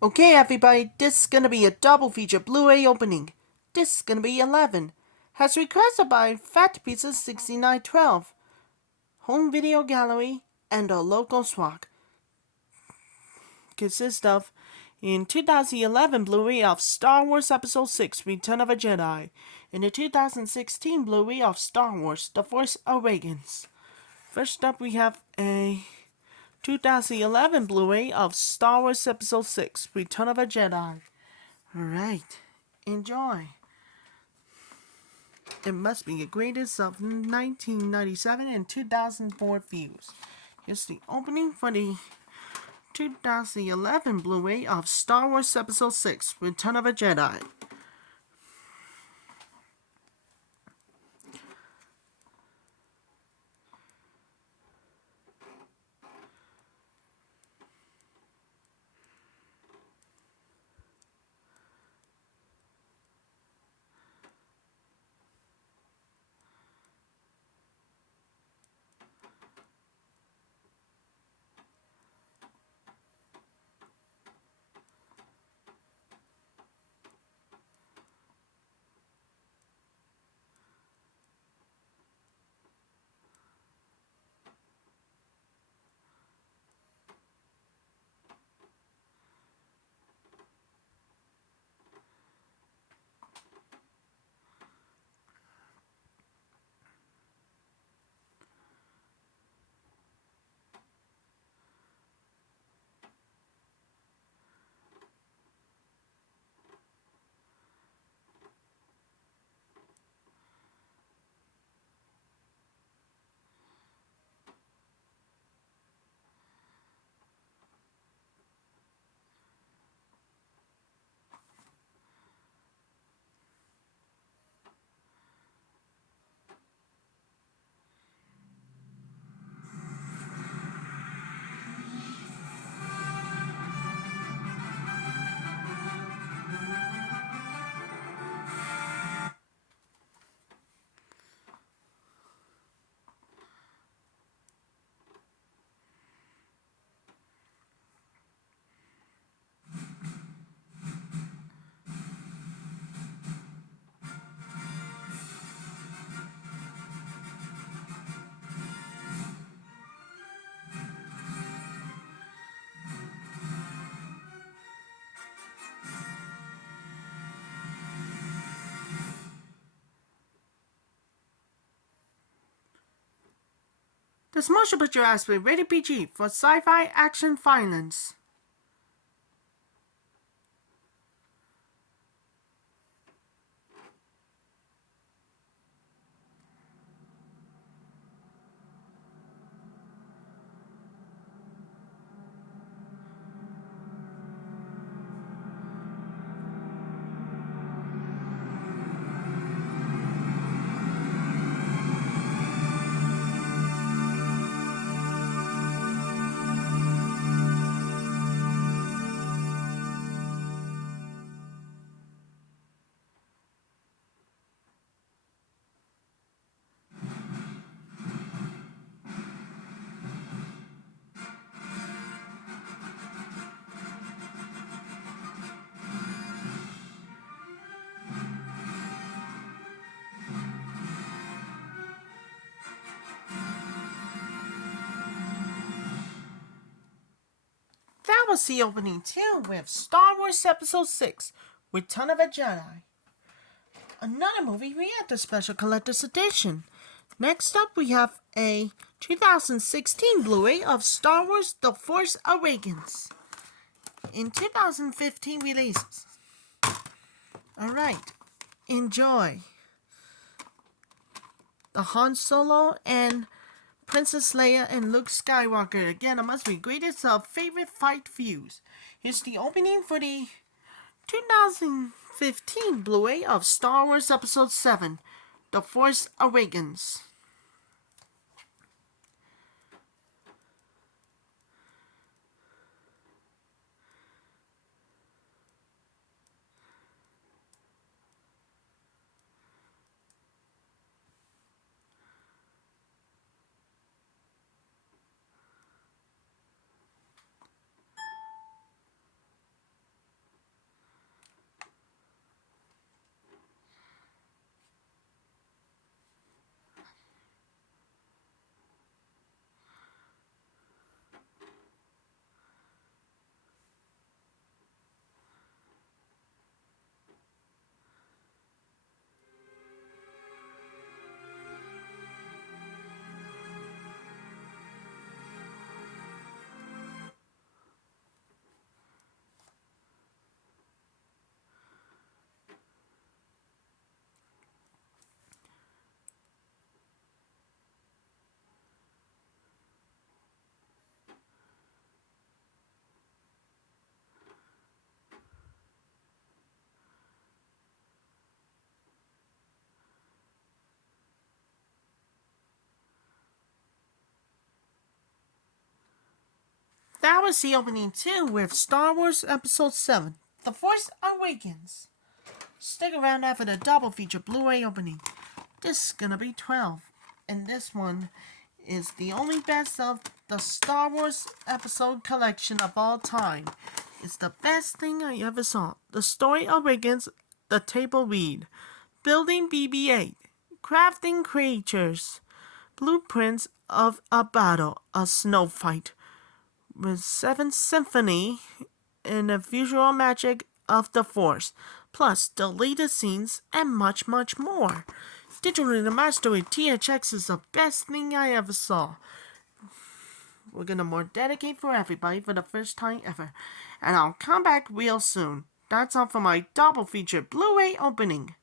Okay, everybody, this is gonna be a double feature Blu-ray opening. This is gonna be 11. Has requested by FatPizza6912 HomeVideoGallery and TheLogosRock. Consists of in 2011 Blu-ray of Star Wars Episode 6 Return of a Jedi, and the 2016 Blu-ray of Star Wars The Force Awakens. First up, we have a 2011 Blu-ray of Star Wars Episode 6 Return of a Jedi. Alright, enjoy. It must be the greatest of 1997 and 2004 views. Here's the opening for the 2011 Blu-ray of Star Wars Episode 6 Return of a Jedi. This motion picture has been rated PG for sci-fi action violence. That was the opening too with Star Wars Episode 6 Return of a Jedi. Another movie we had the special collector's edition. Next up, we have a 2016 Blu-ray of Star Wars The Force Awakens in 2015 releases. Alright, enjoy. The Han Solo and Princess Leia and Luke Skywalker. Again, it must be greatest of favorite fight views. Here's the opening for the 2015 Blu-ray of Star Wars Episode 7, The Force Awakens. That was the opening too with Star Wars Episode 7, The Force Awakens. Stick around after the double feature Blu-ray opening. This is gonna be 12. And this one is the only best of the Star Wars episode collection of all time. It's the best thing I ever saw. The story awakens, the table read, building BB-8, crafting creatures, blueprints of a battle, a snow fight, with 7th Symphony and the visual magic of the Force, plus deleted scenes and much, much more. Digital Remastered THX is the best thing I ever saw. We're gonna more dedicate for everybody for the first time ever. And I'll come back real soon. That's all for my double feature Blu-ray opening.